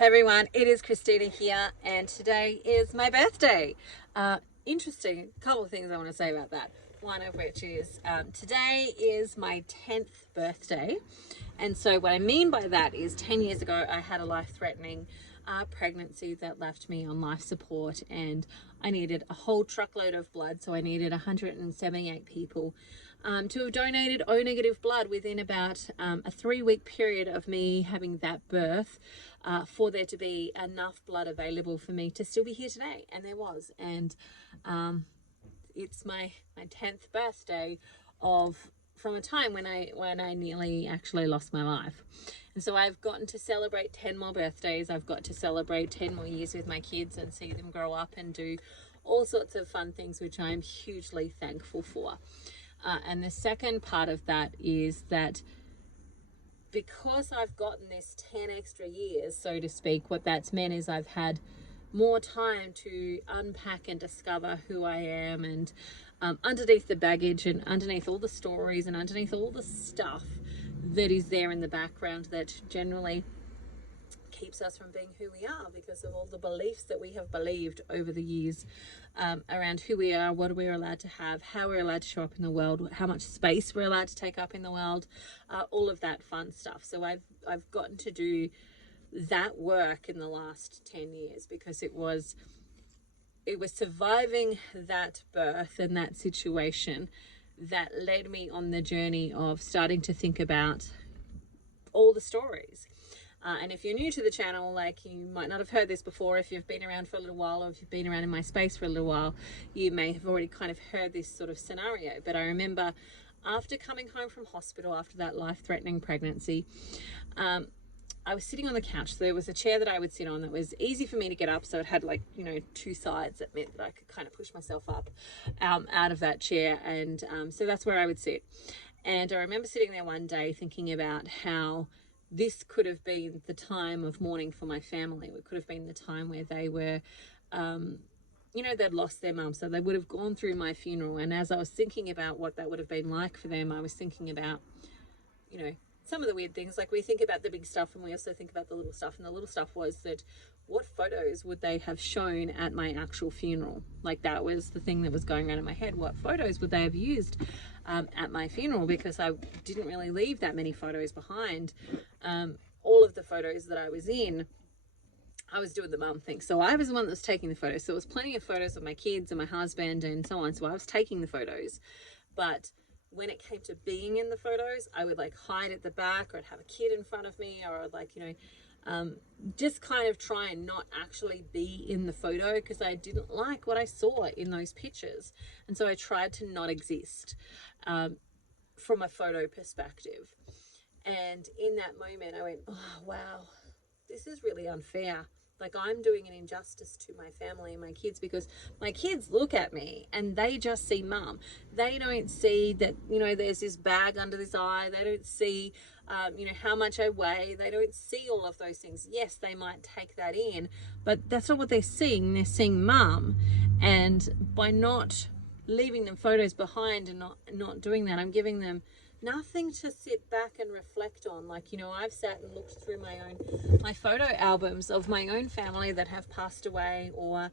Hey everyone, it is Christina here, and today is my birthday. Interesting, a couple of things I want to say about that. One of which is today is my 10th birthday, and so what I mean by that is 10 years ago I had a life-threatening pregnancy that left me on life support, and I needed a whole truckload of blood, so I needed 178 people to have donated O negative blood within about a 3-week period of me having that birth, for there to be enough blood available for me to still be here today. And there was. And it's my 10th birthday from a time when I nearly actually lost my life. And so I've gotten to celebrate 10 more birthdays. I've got to celebrate 10 more years with my kids and see them grow up and do all sorts of fun things, which I'm hugely thankful for. And the second part of that is that because I've gotten this 10 extra years, so to speak, what that's meant is I've had more time to unpack and discover who I am, and underneath the baggage and underneath all the stories and underneath all the stuff that is there in the background that generally keeps us from being who we are because of all the beliefs that we have believed over the years around who we are, what we're allowed to have, how we're allowed to show up in the world, how much space we're allowed to take up in the world, all of that fun stuff. So I've gotten to do that work in the last 10 years because it was surviving that birth and that situation that led me on the journey of starting to think about all the stories. And if you're new to the channel, like, you might not have heard this before. If you've been around for a little while, or if you've been around in my space for a little while, you may have already kind of heard this sort of scenario. But I remember after coming home from hospital after that life-threatening pregnancy, I was sitting on the couch. So there was a chair that I would sit on that was easy for me to get up. So it had, like, you know, 2 sides that meant that I could kind of push myself up out of that chair. And so that's where I would sit. And I remember sitting there one day thinking about how this could have been the time of mourning for my family. It could have been the time where they were, you know, they'd lost their mum. So they would have gone through my funeral. And as I was thinking about what that would have been like for them, I was thinking about, you know, some of the weird things. Like, we think about the big stuff and we also think about the little stuff. And the little stuff was that what photos would they have shown at my actual funeral? Like, that was the thing that was going around in my head. What photos would they have used at my funeral? Because I didn't really leave that many photos behind. All of the photos that I was in, I was doing the mum thing. So I was the one that was taking the photos. So there was plenty of photos of my kids and my husband and so on. So I was taking the photos. But when it came to being in the photos, I would, like, hide at the back, or I'd have a kid in front of me, or I'd, like, you know, just kind of try and not actually be in the photo because I didn't like what I saw in those pictures. And so I tried to not exist from a photo perspective. And in that moment I went, oh wow, this is really unfair. Like, I'm doing an injustice to my family and my kids, because my kids look at me and they just see mum. They don't see that, you know, there's this bag under this eye. They don't see, you know, how much I weigh. They don't see all of those things. Yes, they might take that in, but that's not what they're seeing. They're seeing mum. And by not leaving them photos behind and not doing that, I'm giving them nothing to sit back and reflect on. Like, you know, I've sat and looked through my photo albums of my own family that have passed away, or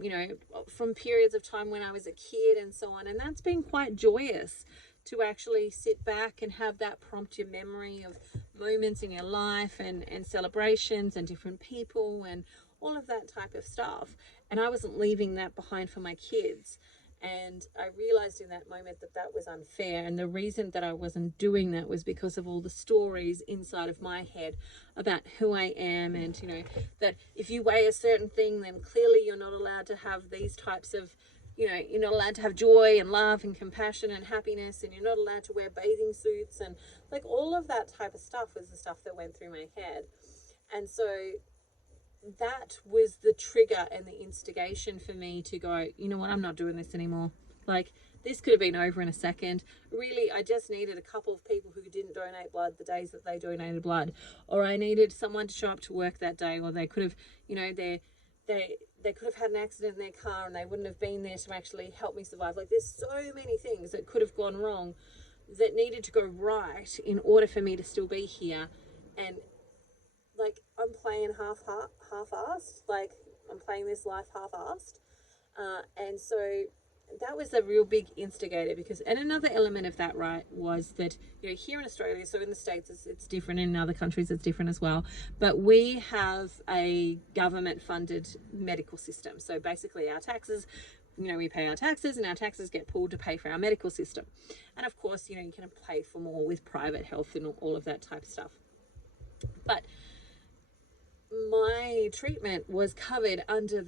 you know, from periods of time when I was a kid and so on, and that's been quite joyous to actually sit back and have that prompt your memory of moments in your life and celebrations and different people and all of that type of stuff. And I wasn't leaving that behind for my kids. And I realized in that moment that that was unfair. And the reason that I wasn't doing that was because of all the stories inside of my head about who I am. And, you know, that if you weigh a certain thing, then clearly you're not allowed to have these types of, you know, you're not allowed to have joy and love and compassion and happiness. And you're not allowed to wear bathing suits. And, like, all of that type of stuff was the stuff that went through my head. And so that was the trigger and the instigation for me to go, you know what, I'm not doing this anymore. Like, this could have been over in a second. Really, I just needed a couple of people who didn't donate blood the days that they donated blood, or I needed someone to show up to work that day, or they could have, you know, they could have had an accident in their car and they wouldn't have been there to actually help me survive. Like, there's so many things that could have gone wrong that needed to go right in order for me to still be here. And, like, I'm playing half-assed, like I'm playing this life half-assed. And so that was a real big instigator, because, and another element of that, right, was that, you know, here in Australia, so in the States it's different, in other countries it's different as well, but we have a government funded medical system. So basically our taxes, you know, we pay our taxes and our taxes get pulled to pay for our medical system. And of course, you know, you can pay for more with private health and all of that type of stuff. But my treatment was covered under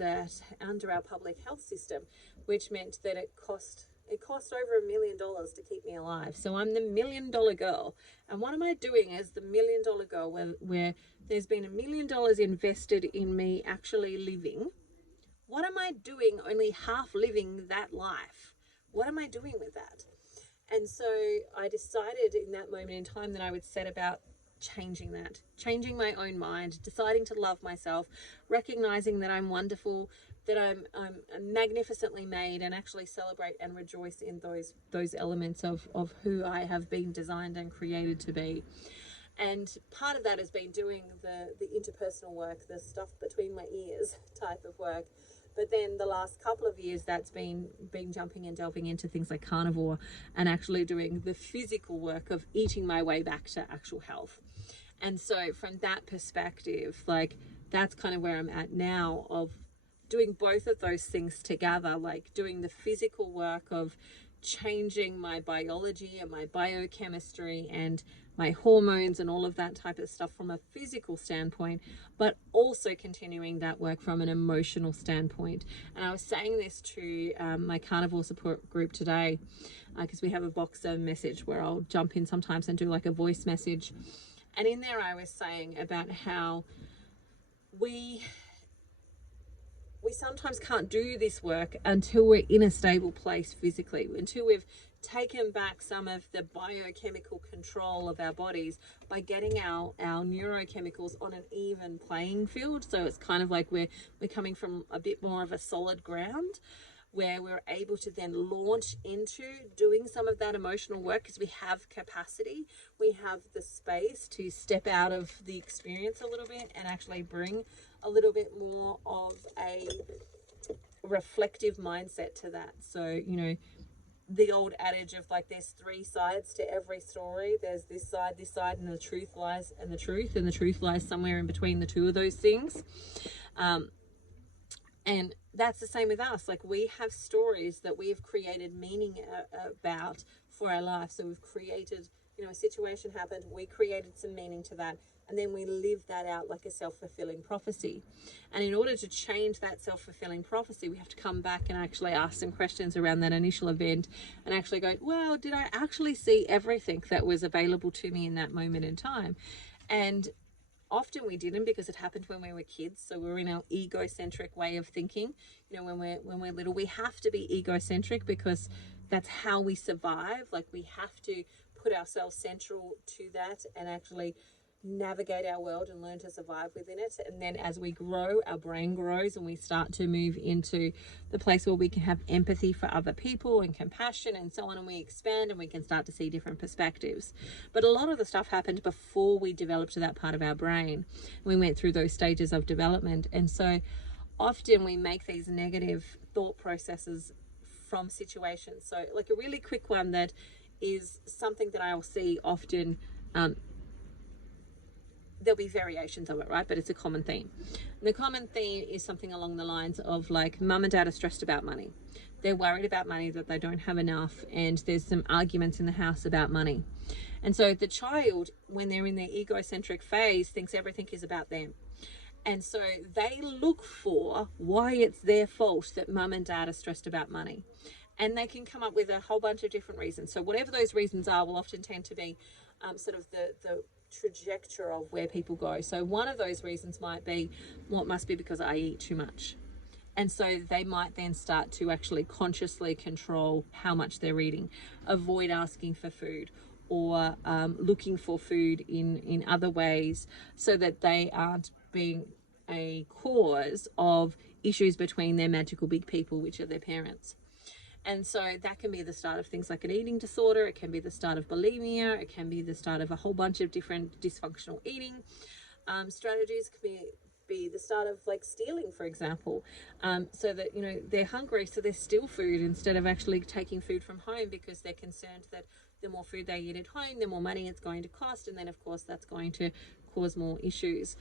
our public health system, which meant that it cost over $1 million to keep me alive. So I'm the $1 million girl. And what am I doing as the $1 million girl where there's been $1 million invested in me actually living? What am I doing only half living that life? What am I doing with that? And so I decided in that moment in time that I would set about changing that, changing my own mind, deciding to love myself, recognizing that I'm wonderful, that I'm magnificently made, and actually celebrate and rejoice in those elements of who I have been designed and created to be. And part of that has been doing the interpersonal work, the stuff between my ears type of work. But then the last couple of years, that's been jumping and delving into things like carnivore and actually doing the physical work of eating my way back to actual health. And so from that perspective, like, that's kind of where I'm at now, of doing both of those things together, like doing the physical work of changing my biology and my biochemistry and my hormones and all of that type of stuff from a physical standpoint, but also continuing that work from an emotional standpoint. And I was saying this to my carnivore support group today, because we have a Boxer message where I'll jump in sometimes and do like a voice message. And in there I was saying about how we sometimes can't do this work until we're in a stable place physically, until we've taken back some of the biochemical control of our bodies by getting our neurochemicals on an even playing field. So it's kind of like we're coming from a bit more of a solid ground, where we're able to then launch into doing some of that emotional work, because we have capacity, we have the space to step out of the experience a little bit and actually bring a little bit more of a reflective mindset to that. So, you know, the old adage of like, there's three sides to every story. There's this side, and the truth lies, and the truth lies somewhere in between the two of those things. And that's the same with us. Like, we have stories that we have created meaning about for our life. So we've created, you know, a situation happened, we created some meaning to that, and then we live that out like a self-fulfilling prophecy. And in order to change that self-fulfilling prophecy, we have to come back and actually ask some questions around that initial event and actually go, well, did I actually see everything that was available to me in that moment in time? And often we didn't, because it happened when we were kids. So we're in our egocentric way of thinking. You know, when we're little, we have to be egocentric because that's how we survive. Like, we have to put ourselves central to that and actually navigate our world and learn to survive within it. And then as we grow, our brain grows and we start to move into the place where we can have empathy for other people and compassion and so on, and we expand and we can start to see different perspectives. But a lot of the stuff happened before we developed that part of our brain. We went through those stages of development, and so often we make these negative thought processes from situations. So like a really quick one that is something that I'll see often, there'll be variations of it, right? But it's a common theme. And the common theme is something along the lines of like, mum and dad are stressed about money. They're worried about money, that they don't have enough, and there's some arguments in the house about money. And so the child, when they're in their egocentric phase, thinks everything is about them. And so they look for why it's their fault that mum and dad are stressed about money. And they can come up with a whole bunch of different reasons. So whatever those reasons are will often tend to be sort of the trajectory of where people go. So one of those reasons might be, well, it must be because I eat too much. And so they might then start to actually consciously control how much they're eating, avoid asking for food, or looking for food in other ways, so that they aren't being a cause of issues between their magical big people, which are their parents. And so that can be the start of things like an eating disorder. It can be the start of bulimia. It can be the start of a whole bunch of different dysfunctional eating. Strategies can be the start of like stealing, for example, so that, you know, they're hungry, so they steal food instead of actually taking food from home, because they're concerned that the more food they eat at home, the more money it's going to cost, and then of course that's going to cause more issues.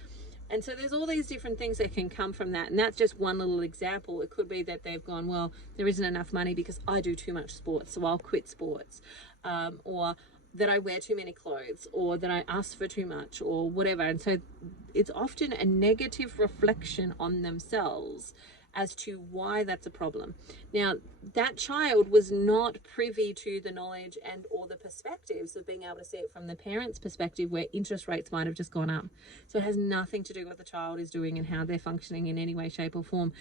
And so there's all these different things that can come from that, and that's just one little example. It could be that they've gone, well, there isn't enough money because I do too much sports, so I'll quit sports, or that I wear too many clothes, or that I ask for too much, or whatever. And so it's often a negative reflection on themselves as to why that's a problem. Now, that child was not privy to the knowledge and or the perspectives of being able to see it from the parent's perspective, where interest rates might have just gone up. So it has nothing to do with what the child is doing and how they're functioning in any way, shape or form.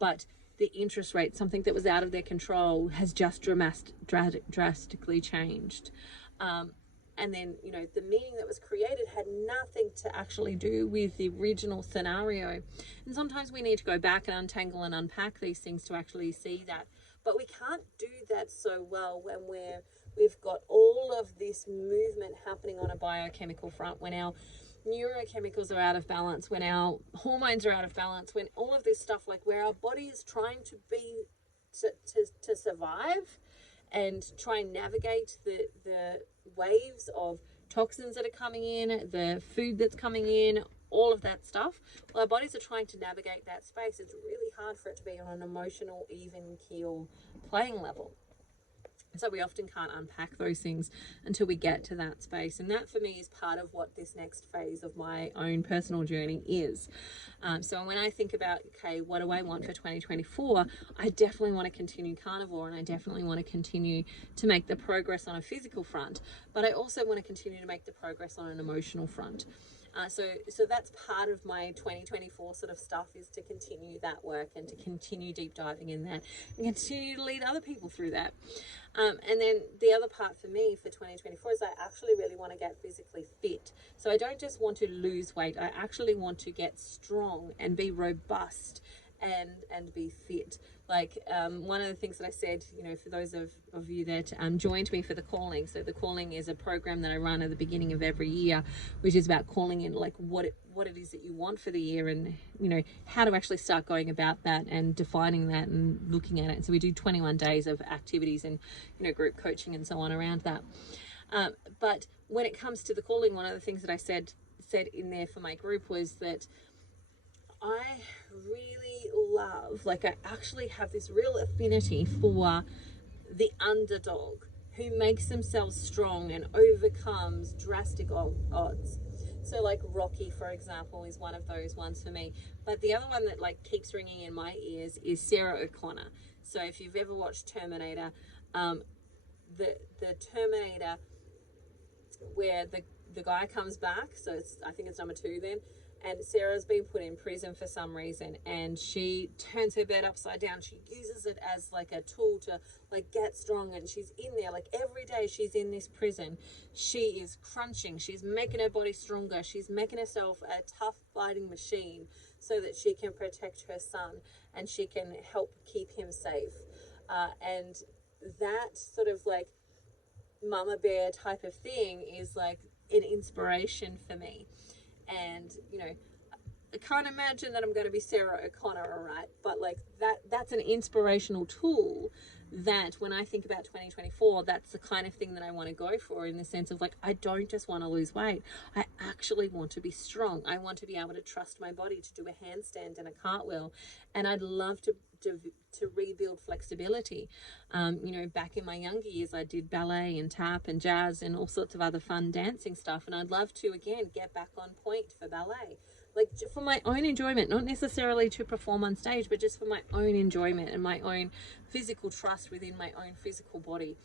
But the interest rate, something that was out of their control, has just drastically changed. And then, you know, the meaning that was created had nothing to actually do with the original scenario. And sometimes we need to go back and untangle and unpack these things to actually see that. But we can't do that so well when we've got all of this movement happening on a biochemical front, when our neurochemicals are out of balance, when our hormones are out of balance, when all of this stuff, like where our body is trying to be to survive and try and navigate the waves of toxins that are coming in, the food that's coming in, all of that stuff. Well, our bodies are trying to navigate that space. It's really hard for it to be on an emotional, even keel playing level. So we often can't unpack those things until we get to that space. And that for me is part of what this next phase of my own personal journey is. So when I think about, okay, what do I want for 2024? I definitely want to continue carnivore, and I definitely want to continue to make the progress on a physical front, but I also want to continue to make the progress on an emotional front. So that's part of my 2024 sort of stuff, is to continue that work and to continue deep diving in that and continue to lead other people through that. And then the other part for me for 2024 is I actually really want to get physically fit. So I don't just want to lose weight. I actually want to get strong and be robust and be fit. Like one of the things that I said, you know, for those of you that joined me for the Calling. So the Calling is a program that I run at the beginning of every year, which is about calling in like what it is that you want for the year, and, you know, how to actually start going about that and defining that and looking at it. So we do 21 days of activities and, you know, group coaching and so on around that. But when it comes to the Calling, one of the things that I said in there for my group was that I really love, like I actually have this real affinity for the underdog who makes themselves strong and overcomes drastic odds. So like Rocky, for example, is one of those ones for me. But the other one that like keeps ringing in my ears is Sarah O'Connor. So if you've ever watched Terminator, the Terminator where the guy comes back, so I think it's number 2 then, and Sarah's been put in prison for some reason, and she turns her bed upside down. She uses it as like a tool to like get strong, and she's in there like every day she's in this prison. She is crunching, she's making her body stronger, she's making herself a tough fighting machine so that she can protect her son and she can help keep him safe. And that sort of like mama bear type of thing is like an inspiration for me. And, you know, I can't imagine that I'm going to be Sarah O'Connor, all right? But like that's an inspirational tool that when I think about 2024, that's the kind of thing that I want to go for, in the sense of like, I don't just want to lose weight. I actually want to be strong. I want to be able to trust my body to do a handstand and a cartwheel. And I'd love to rebuild flexibility. You know, back in my younger years, I did ballet and tap and jazz and all sorts of other fun dancing stuff. And I'd love to, again, get back on point for ballet. Like for my own enjoyment, not necessarily to perform on stage, but just for my own enjoyment and my own physical trust within my own physical body.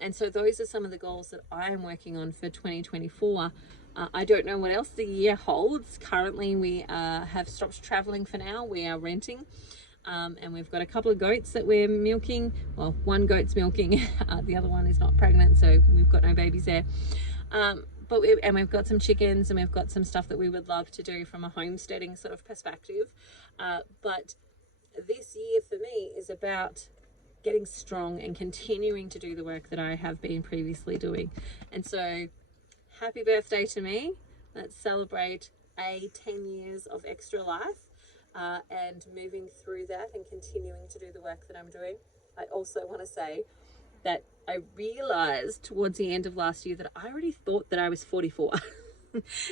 And so those are some of the goals that I am working on for 2024. I don't know what else the year holds. Currently, we have stopped traveling for now. We are renting. And we've got a couple of goats that we're milking. Well, one goat's milking, the other one is not pregnant, so we've got no babies there. But we've got some chickens, and we've got some stuff that we would love to do from a homesteading sort of perspective. But this year for me is about getting strong and continuing to do the work that I have been previously doing. And so happy birthday to me. Let's celebrate a 10 years of extra life, and moving through that and continuing to do the work that I'm doing. I also want to say that I realized towards the end of last year that I already thought that I was 44.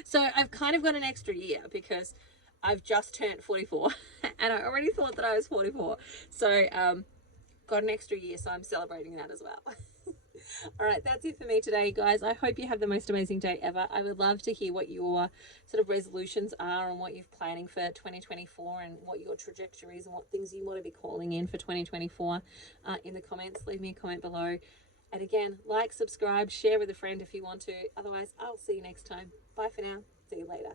So I've kind of got an extra year because I've just turned 44 and I already thought that I was 44. So got an extra year, so I'm celebrating that as well. All right, that's it for me today, guys. I hope you have the most amazing day ever. I would love to hear what your sort of resolutions are and what you're planning for 2024 and what your trajectories and what things you want to be calling in for 2024 in the comments. Leave me a comment below. And again, like, subscribe, share with a friend if you want to. Otherwise, I'll see you next time. Bye for now. See you later.